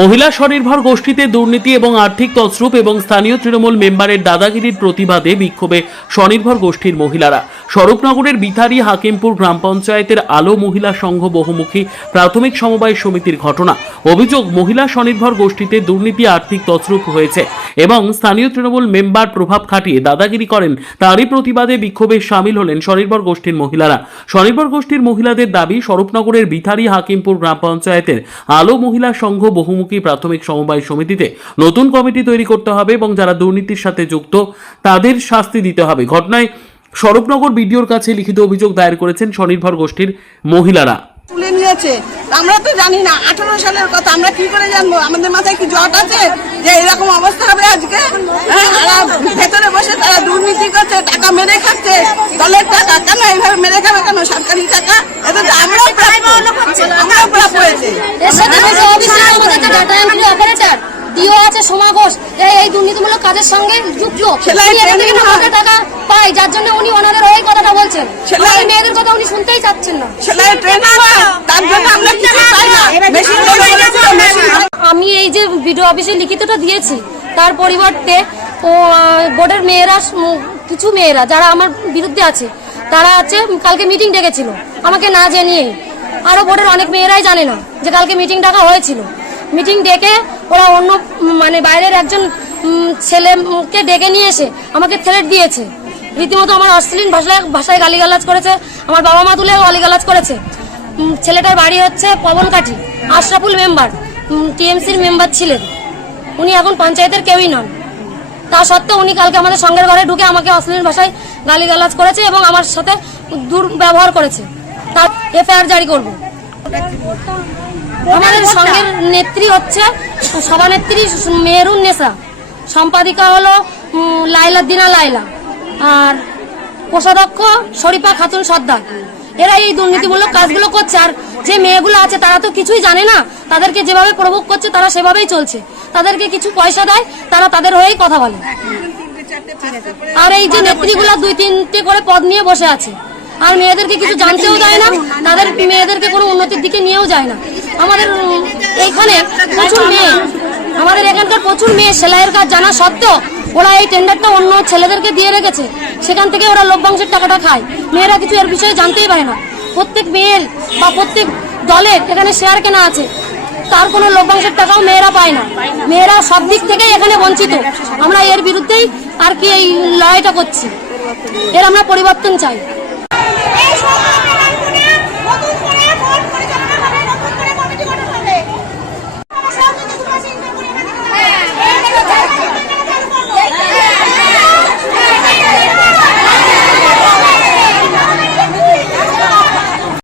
মহিলা স্বনির্ভর গোষ্ঠীতে দুর্নীতি এবং আর্থিক তছরূপ এবং স্থানীয় তৃণমূল মেম্বারের দাদাগিরির প্রতিবাদে বিক্ষোভে স্বনির্ভর গোষ্ঠীর মহিলারা। স্বরূপনগরের বিথারি হাকিমপুর গ্রাম পঞ্চায়েতের আলো মহিলা সংঘ বহুমুখী প্রাথমিক সমবায় সমিতির ঘটনা। অভিযোগ, মহিলা স্বনির্ভর গোষ্ঠীতে দুর্নীতি আর্থিক তছরূপ হয়েছে এবং স্থানীয় তৃণমূল মেম্বার প্রভাব খাটিয়ে দাদাগিরি করেন। তারই প্রতিবাদে বিক্ষোভে সামিল হলেন স্বনির্ভর গোষ্ঠীর মহিলারা। স্বনির্ভর গোষ্ঠীর মহিলাদের দাবি, স্বরূপনগরের বিথারি হাকিমপুর গ্রাম পঞ্চায়েতের আলো মহিলা সংঘ বহুমুখী প্রাথমিক সমবায় সমিতিতে নতুন কমিটি তৈরি করতে হবে এবং যারা দুর্নীতির সাথে যুক্ত তাদের শাস্তি দিতে হবে। ঘটনায় স্বরূপনগর বিডিওর কাছে লিখিত অভিযোগ দায়ের করেছেন স্বনির্ভর গোষ্ঠীর মহিলারা। তুলে নিয়েছে, আমরা তো জানি না 18 সালের কথা, আমরা কি করে জানবো? আমাদের মাথায় কি জট আছে যে এরকম অবস্থা হবে আজকে? ভেতরে বসে তারা দুর্নীতি করছে, টাকা মেরে খাচ্ছে, দলের টাকা। কেন এইভাবে মেরে খাবে? কেন সরকারি টাকা? এটা তো আমরাও প্রাপ্য হয়েছে। এর সাথে অপারেটর ডিও আছে সোমা ঘোষ, এই দুর্নীতিমূলক কাজের সঙ্গে যুক্ত, টাকা পায়, যার জন্য উনি ওনাদের ওই কথাটা বলছেন। মেয়েদের কথা উনি শুনতেই চাচ্ছেন না। আমি এই যে বিডিও অফিসে লিখিতটা দিয়েছি, তার পরিবর্তে বোর্ডের মেয়েরা, কিছু মেয়েরা যারা আমার বিরুদ্ধে আছে, তারা আছে কালকে মিটিং ডেকেছিল আমাকে না জানিয়ে। আরো বোর্ডের অনেক মেয়েরাই জানে না যে কালকে মিটিং ডাকা হয়েছিল। মিটিং ডেকে ওরা অন্য বাইরের একজন ছেলেকে ডেকে নিয়ে এসে আমাকে থ্রেট দিয়েছে। রীতিমতো আমার অশ্লীল ভাষায় গালিগালাজ করেছে, আমার বাবা মা তুলে গালিগালাজ করেছে। ছেলেটার বাড়ি হচ্ছে পবনকাঠি, আশরাফুল মেম্বার, টিএমসির মেম্বার ছিলেন। উনি এখন পঞ্চায়েতের কেউই নন। তা সত্ত্বেও উনি কালকে আমাদের সঙ্গের ঘরে ঢুকে আমাকে অশ্লীল ভাষায় গালিগালাজ করেছে এবং আমার সাথে দুর্ব্যবহার করেছে। তার এফআইআর জারি করব। আমাদের সঙ্গের নেত্রী হচ্ছে সভানেত্রী মেহরুন নেসা, সম্পাদিকা হলো লাইলা লাইলা, আর কোষাধ্যক্ষ শরীফা খাতুন সর্দার। এরা এই দুর্নীতিমূলক কাজগুলো করছে। আর যে মেয়েগুলো আছে তারা তো কিছুই জানে না, তাদেরকে যেভাবে প্রভোগ করছে তারা সেভাবেই চলছে। তাদেরকে কিছু পয়সা দেয়, তারা তাদের হয়েই কথা বলে। আর এই যে নেত্রীগুলো 2-3টে করে পদ নিয়ে বসে আছে, আর মেয়েদেরকে কিছু জানতেও দেয় না, তাদের মেয়েদেরকে কোনো উন্নতির দিকে নিয়েও যায় না। আমাদের এইখানে প্রচুর মেয়ে, আমাদের এখানকার প্রচুর মেয়ে সেলাইয়ের কাজ জানা সত্ত্বেও ওরা এই টেন্ডারটা অন্য ছেলেদেরকে দিয়ে রেখেছে। সেখান থেকে ওরা লভ্যাংশের টাকাটা খায়। মেয়েরা কিছু এর বিষয়ে জানতেই পারে না। প্রত্যেক মেয়ের বা প্রত্যেক দলের এখানে শেয়ার কেনা আছে, তার কোনো লভ্যাংশের টাকাও মেয়েরা পায় না। মেয়েরা সব দিক থেকেই এখানে বঞ্চিত। আমরা এর বিরুদ্ধেই আর কি এই লড়াইটা করছি। এর আমরা পরিবর্তন চাই।